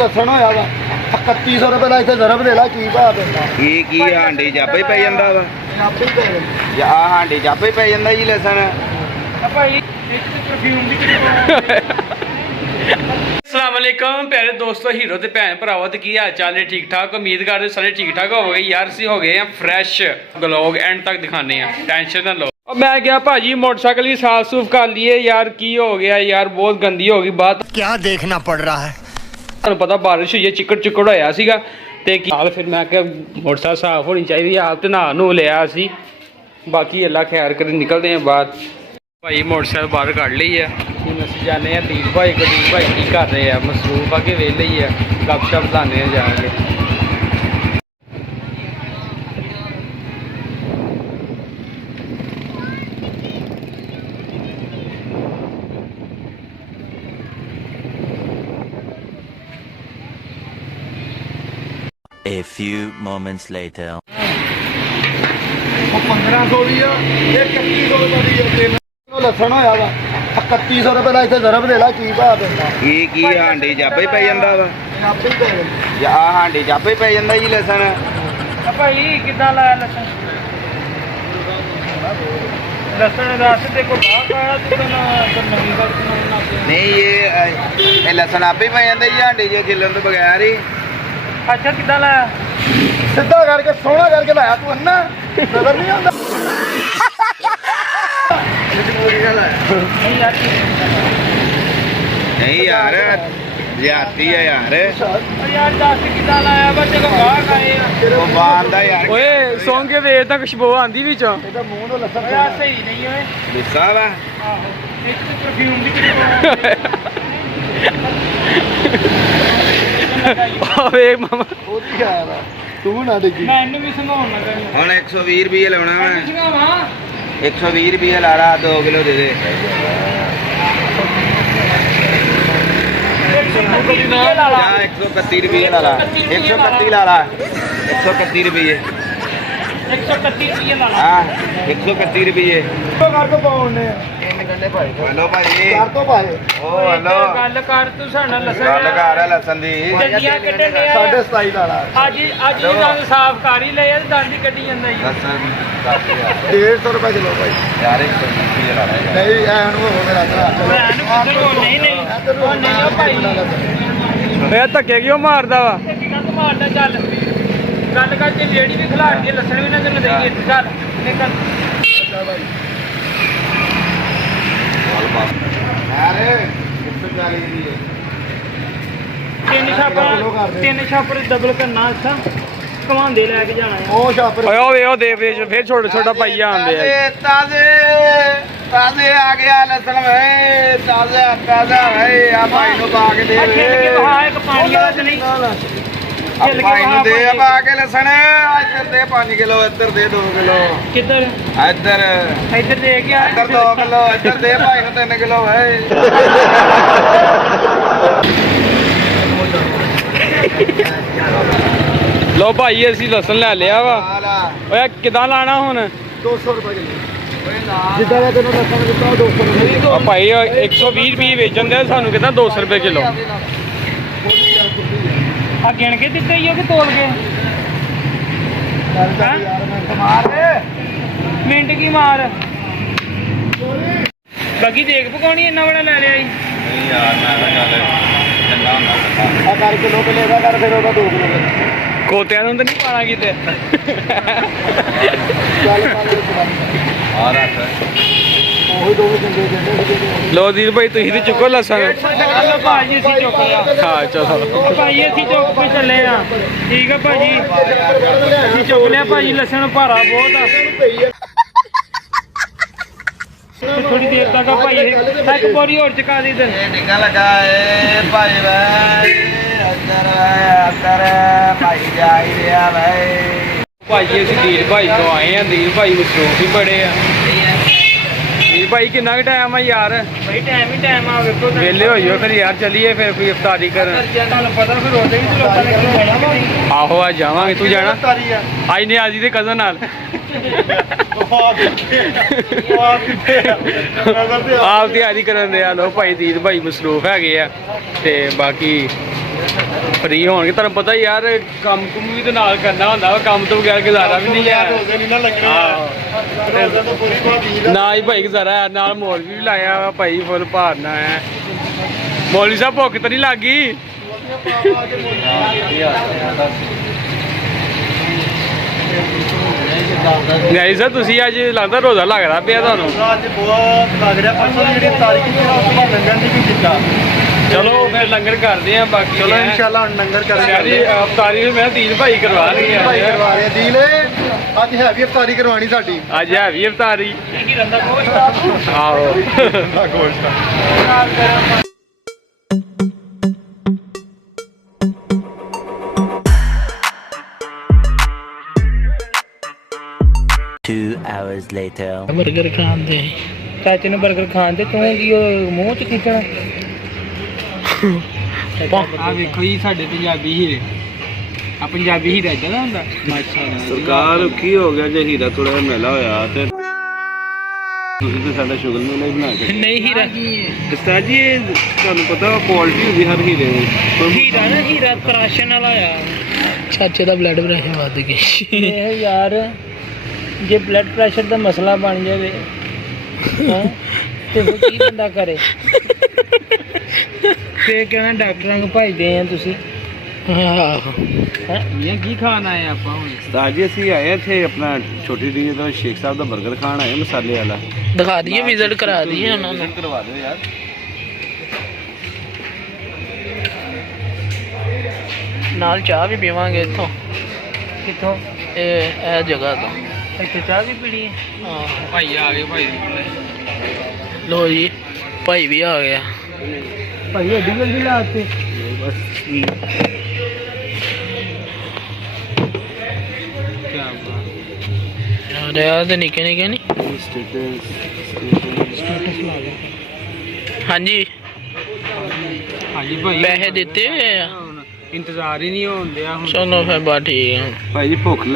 लसन होया वा 3100 रुपए का इतने जरब दे ला की भाव पैंदा की हांडी च आपे ही पै जांदा वा आपे ही पै जांदा आ हांडी च आपे ही पै जांदा जी लसन भाई असलामकुम प्यारे दोस्तों हीरो ते भैन भरावो ते की हाल चाल है ठीक ठाक उम्मीद करते सारे ठीक ठाक हो गए यार सी हो गए हैं फ्रैश ब्लॉग एंड तक दिखाने हैं टेंशन ना लो। और मैं क्या भाजी मोटरसाइकिल की साफ सूफ कर लिए यार की हो गया यार बहुत गंदी हो गई बात क्या देखना पड़ रहा है तुहानू पता बारिश हुई है चिकड़ चिकड़ होया सीगा ते हाल फिर मैं क्या मोटरसाइकिल साफ होनी चाहिए हाल ते नहा नू लिया असी बाकी अल्लाह खैर करे निकलते हैं बाहर। भाई मोटरसाइकिल बाहर कढ़ ली है हम असं जाने दीप भाई को दीप भाई की कर रहे हैं मसरूफ आके वेले ही है गप शप लाने हैं जाके। A few moments later. 1500 दी है ये 3100 रुपए दी है लसन होया वा 3100 रुपए का इतने जरब दे ला की भाव पैंदा की हांडी च आपे ही पै जांदा वा आपे ही पै जांदा आ हांडी च आपे ही पै जांदा जी लसन भाई कितना लाया लसन लसन दस देखो नहीं ये लसन आपे ही पै जांदा जी हांडी च खिलन तो बगैर ही अच्छा कितना लाया सीधा करके सोना करके लाया तू अन्ना नजर नहीं आता नहीं यार ज्यादती है यार यार दस कितना लाया बच्चे को बाहर आए वो बांदा यार ओए सौं के दे तक खुशबू आंदी विचों ਇਹਦਾ ਮੂੰਹ ਨੂੰ ਲਸਣ यार सही नहीं है गुस्सा वा आहो एक तो परफ्यूम भी ओए मामा ਉਹਦੀ ਖਿਆਲ ਆ ਤੂੰ ਨਾ ਡਿੱਗੀ मैं इन्नू भी संभालना करी ਹੁਣ 120 ਰੁਪਏ ਲਾਉਣਾ ਵਾ संभावा 120 ਰੁਪਏ ਲਾ ਲਾ 2 ਕਿਲੋ ਦੇ ਦੇ ਜਾ 131 ਰੁਪਏ ਲਾ ਲਾ 131 ਲਾ ਲਾ 131 ਰੁਪਏ 131 रुपये ला ਹਾਂ 131 ਰੁਪਏ ਘਰ ਤੋਂ ਪਾਉਣੇ ਆ ਤਿੰਨ ਗੰਡੇ ਭਾਈ ਹਲੋ ਭਾਈ ਘਰ ਤੋਂ ਪਾਏ ਓ ਹਲੋ गल कर तू साडा लसन ਗੱਲ कर ਲਸਣ ਦੀ दंदियां कड्ढन दे साढ़े 27 ਦਾ ਲਾ ਅੱਜ ਹੀ ਦੰਦ ਸਾਫ਼ ਕਰ ਹੀ ਲਏ ਆ ਦੰਦ ਹੀ ਕੱਢੀ ਜਾਂਦਾ ਜੀ ਲਸਣ 150 ਰੁਪਏ ਕਿਲੋ ਭਾਈ ਯਾਰ 120 ਰੁਪਏ ਲਾ ਲਾ ਨਹੀਂ ਐ ਹੁਣ ਹੋ ਮੇਰਾ ਭੈਣ ਨੂੰ ਕਿੱਧਰ ਹੋ ਨਹੀਂ ਨਹੀਂ ਉਹ ਨਹੀਂ ਉਹ ਭਾਈ ਇਹ ਧੱਕੇ ਕਿਉਂ ਮਾਰਦਾ ਵਾ ਕਿਹਨਾਂ ਤੋਂ ਮਾਰਦਾ ਚੱਲ ਗੱਲ ਕਰਕੇ ਜਿਹੜੀ ਵੀ ਖਿਲਾੜ ਦੀ ਲੱਸਣ ਵੀ ਨਾ ਤੈਨੂੰ ਦੇਈਏ ਇੱਥੇ ਚੱਲ ਨਿਕਲ ਯਾਰ 140 ਦੀ ਤਿੰਨ ਛਾਪਰ ਡਬਲ ਕਰਨਾ ਅੱਛਾ ਘਮਾਉਂਦੇ ਲੈ ਕੇ ਜਾਣਾ ਉਹ ਛਾਪਰ ਓਏ ਓਏ ਉਹ ਦੇ ਵੇਚ ਫੇਰ ਛੋਟਾ ਛੋਟਾ ਪਾਈਆ ਆਉਂਦੇ ਆ ਤਾਜ਼ੇ ਤਾਜ਼ੇ ਆ ਗਿਆ ਲਸਣ ਵੇ ਤਾਜ਼ਾ ਤਾਜ਼ਾ ਵੇ ਆ ਭਾਈ ਨੂੰ ਪਾ ਕੇ ਦੇ ਆ ਖੇਲ ਕੇ ਬਹਾ ਇੱਕ ਪਾਣੀ ਵਾਲਾ ਤੇ ਨਹੀਂ ਆ ਭਾਈ ਨੂੰ ਦੇ ਆ ਪਾ ਕੇ ਲਸਣ ਇੱਧਰ ਦੇ 5 ਕਿਲੋ ਇੱਧਰ ਦੇ 2 ਕਿਲੋ ਕਿੱਧਰ ਇੱਧਰ ਇੱਧਰ ਦੇ ਕੇ ਆ ਇੱਧਰ 2 ਕਿਲੋ ਇੱਧਰ ਦੇ ਭਾਈ ਨੂੰ 3 ਕਿਲੋ ਵੇ ਲੋ ਭਾਈ ਅਸੀਂ ਲਸਣ ਲੈ ਲਿਆ ਵਾ ਓਏ ਕਿਦਾਂ ਲਾਣਾ ਹੁਣ 200 ਰੁਪਏ ਕਿਲੋ ਜਿੱਦਾਂ ਦਾ ਤੈਨੂੰ ਦੱਸਾਂ ਦਿੱਤਾ 200 ਰੁਪਏ ਆ ਭਾਈ 120 ਰੁਪਏ ਵੇਚਣ ਦੇ ਸਾਨੂੰ ਕਿਦਾਂ 200 ਰੁਪਏ ਕਿਲੋ ਆ ਗਿਣ ਕੇ ਦਿੱਤੇ ਹੀ ਆ ਕਿ ਤੋਲ ਕੇ ਮਾਰ ਦੇ ਮਿੰਟ ਕੀ ਮਾਰ ਬਾਕੀ ਦੇਖ ਪਕਾਉਣੀ ਇੰਨਾ ਬੜਾ ਲੈ ਲਿਆ ਜੀ ਨਹੀਂ ਯਾਰ ਮੈਂ ਤਾਂ ਗੱਲ ਚੰਗਾ ਹੁੰਦਾ ਆ ਕਰ ਕਿਲੋ ਲੈਦਾ ਕਰ ਫਿਰ ਉਹਦਾ 2 ਕਿਲੋ ਕੋਤਿਆਂ ਨੂੰ ਤਾਂ ਨਹੀਂ ਪਾਣਾ ਕਿਤੇ ਚੱਲ ਆ ਰੱਖ ਉਹੀ ਦੋ ਚੰਗੇ ਦਿੰਦੇ ਲੋ ਦੀਰ ਭਾਈ ਤੁਸੀਂ ਤੇ ਚੁੱਕੋ ਲਸਣ ਚਲੋ ਭਾਜੀ ਅਸੀਂ ਚੁੱਕ ਲਿਆ ਹਾਂ ਚਲੋ ਭਾਈ ਅਸੀਂ ਚੁੱਕ ਕੇ ਚੱਲੇ ਆ ਠੀਕ ਆ ਭਾਜੀ ਅਸੀਂ ਚੁੱਕ ਲਿਆ ਭਾਜੀ ਲਸਣ ਭਾਰਾ ਬਹੁਤ ਆ ਥੋੜੀ ਦੇਰ ਤੱਕ ਆ ਭਾਈ ਇੱਕ ਬੋਰੀ ਹੋਰ ਚਕਾ ਦੇ ਦੇ ਇਹ ਨਿਕਾ ਲਗਾ ਏ ਭਾਈ ਵੇ ਅੰਦਰ ਭਾਈ ਜਾਈ ਰਿਹਾ ਵੇ ਭਾਜੀ ਅਸੀਂ ਦੀਰ ਭਾਈ ਤੋਂ ਆਏ ਆ ਦੀਰ ਭਾਈ ਮਸਰੂਫ ਹੀ ਬੜੇ ਆ ਦੀਰ ਭਾਈ ਕਿੰਨਾ ਕੁ ਟਾਈਮ ਆ ਯਾਰ ਭਾਈ ਟਾਈਮ ਹੀ ਟਾਈਮ ਆ ਵੇਖੋ ਵੇਲੇ ਹੋਈਓ ਫਿਰ ਯਾਰ ਚੱਲੀਏ ਫਿਰ ਕੋਈ ਇਫਤਾਰੀ ਕਰਨ ਤੁਹਾਨੂੰ ਪਤਾ ਫਿਰ ਉਹਦੇ ਵੀ ਲੋਕਾਂ ਨੇ ਜਾਣਾ ਆਹੋ ਆ ਜਾਵਾਂਗੇ ਤੂੰ ਜਾਣਾ ਅੱਜ ਨੇ ਆਜੀ ਦੇ ਕਜ਼ਨ ਨਾਲ ਆਪ ਤਿਆਰੀ ਕਰਨ ਦੇ ਆ ਲੋ ਭਾਈ ਦੀਰ ਭਾਈ ਮਸਰੂਫ ਹੈਗੇ ਆ ਤੇ ਬਾਕੀ ਫ੍ਰੀ ਹੋਣਗੇ ਤੁਹਾਨੂੰ ਪਤਾ ਯਾਰ ਕੰਮ ਕੁਮ ਵੀ ਤੇ ਨਾਲ ਕਰਨਾ ਹੁੰਦਾ ਵਾ ਕੰਮ ਤੋਂ ਬਗੈਰ ਗੁਜ਼ਾਰਾ ਵੀ ਨਹੀਂ ਹੈ ਰੋਜ਼ੇ ਨਹੀਂ ਨਾ ਲੱਗਣਾ ਰੋਜ਼ੇ ਤੋਂ ਪੂਰੀ ਭਾਬੀ ਦਾ ਨਾ ਹੀ ਭਾਈ ਗੁਜ਼ਾਰਾ ਹੈ, ਨਾਲ ਮੌਲਵੀ ਵੀ ਲਾਇਆ ਵਾ ਭਾਈ ਫੁੱਲ ਭਾਰਨਾ ਹੈ। ਮੌਲਵੀ ਸਾਹਿਬ ਭੁੱਖ ਤਾਂ ਨਹੀਂ ਲੱਗ ਗਈ? ਨਹੀਂ ਸਰ ਤੁਸੀਂ ਅੱਜ ਲੱਗਦਾ ਰੋਜ਼ਾ ਲੱਗਦਾ ਪਿਆ ਤੁਹਾਨੂੰ। ਅੱਜ ਬਹੁਤ ਲੱਗ ਰਿਹਾ ਪਰਸੋਂ ਦੀ ਜਿਹੜੀ ਤਾਰੀਖ ਸੀ ਉਸ ਤੋਂ ਬਾਅਦ ਲੰਗਰ ਨਹੀਂ ਕੀਤਾ। ਚਲੋ ਫਿਰ ਲੰਗਰ ਕਰਦੇ ਆ ਬਾਕੀ ਚਲੋ ਇਨਸ਼ਾਅੱਲਾ ਹੁਣ ਲੰਗਰ ਜੀ ਅਫਤਾਰੀ ਵੀ ਮੈਂ ਦੀਨ ਭਾਈ ਕਰਵਾ ਰਹੀ ਆ ਭਾਈ ਕਰਵਾ ਰਹੇ ਦੀਲ ਅੱਜ ਹੈਵੀ ਇਫਤਾਰੀ ਕਰਵਾਣੀ ਸਾਡੀ। ਅੱਜ ਹੈ ਵੀ ਅਫਤਾਰੀ ਆਹੋ ਗੋਸ਼ਤ 2 hours later. ਬਰਗਰ ਖਾਣ ਦੇ ਚਾਚੇ ਨੂੰ ਬਰਗਰ ਖਾਣ ਦੇ ਤੂੰ ਕੀ ਉਹ ਮੂੰਹ ਚ ਖਿੱਚਣਾ ਆ ਵੇਖੋ ਜੀ ਸਾਡੇ ਪੰਜਾਬੀ ਹੀਰੇ ਆ ਪੰਜਾਬੀ ਹੀਰਾ ਇਦਾਂ ਦਾ ਹੁੰਦਾ ਮਾਸ਼ਾਅੱਲਾ। ਸਰਕਾਰ ਕੀ ਹੋ ਗਿਆ ਜੇ ਹੀਰਾ ਥੋੜਾ ਜਿਹਾ ਮੈਲਾ ਹੋਇਆ ਤੇ ਤੁਸੀਂ ਤੇ ਸਾਡਾ ਸ਼ੁਗਰ ਮੇਲਾ ਹੀ ਬਣਾ ਕੇ ਨਹੀਂ ਹੀਰਾ ਉਸਤਾਦ ਜੀ ਇਹ ਤੁਹਾਨੂੰ ਪਤਾ ਕੁਆਲਿਟੀ ਹੁੰਦੀ ਹਰ ਹੀਰੇ ਦੀ ਹੀਰਾ ਨਾ ਹੀਰਾ ਤਰਾਸ਼ਣ ਵਾਲਾ ਆ ਚਾਚੇ ਦਾ ਬਲੱਡ ਪ੍ਰੈਸ਼ਰ ਵੱਧ ਗਿਆ ਇਹ ਯਾਰ ਜੇ ਬਲੱਡ ਪ੍ਰੈਸ਼ਰ ਦਾ ਮਸਲਾ ਬਣ ਜਾਵੇ ਤੇ ਫਿਰ ਕੀ ਬੰਦਾ ਕਰੇ ਤੇ ਕਹਿੰਦਾ ਡਾਕਟਰਾਂ ਕੋਲ ਭਜਦੇ ਆ ਤੁਸੀਂ ਇਹ ਕੀ ਖਾਣ ਆਏ ਆਪਾਂ ਹੁਣ? ਉਸਤਾਦ ਜੀ ਅਸੀਂ ਆਏ ਇੱਥੇ ਆਪਣਾ ਛੋਟੀ ਡੀ ਤੋਂ ਸ਼ੇਖ ਸਾਹਿਬ ਦਾ 버ਗਰ ਖਾਣ ਆਏ ਮਸਾਲੇ ਵਾਲਾ। ਦਿਖਾ ਦਈਏ ਵਿਜ਼ਿਟ ਕਰਾ ਦਈਏ ਉਹਨਾਂ ਨੂੰ। ਕਰਵਾ ਦਿਓ ਯਾਰ। ਨਾਲ ਚਾਹ ਵੀ ਪੀਵਾਂਗੇ ਇੱਥੋਂ ਕਿੱਥੋਂ? ਇਹ ਜਗ੍ਹਾ ਤੋਂ ਇੱਥੇ ਚਾਹ ਵੀ ਪੀਣੀ ਹੈ? ਹਾਂ ਭਾਈ ਆ ਗਏ ਭਾਈ ਲੋ ਜੀ ਭਾਈ ਵੀ ਆ ਗਿਆ ਭਾਈ ਐਡੀ ਜਲਦੀ ਲਾਤੇ ਯਾਰ ਤੇ ਨਿੱਕੇ ਨਿੱਕੇ ਨਹੀਂ ਹਾਂਜੀ ਹਾਂਜੀ ਭਾਈ ਪੈਸੇ ਦਿੱਤੇ ਹੋਏ ਆ ਇੰਤਜ਼ਾਰ ਹੀ ਨਹੀਂ ਹੋਣ ਡਿਆ ਹੁਣ। ਚਲੋ ਫਿਰ ਬਾ ਠੀਕ ਆ ਭਾਈ ਜੀ ਭੁੱਖ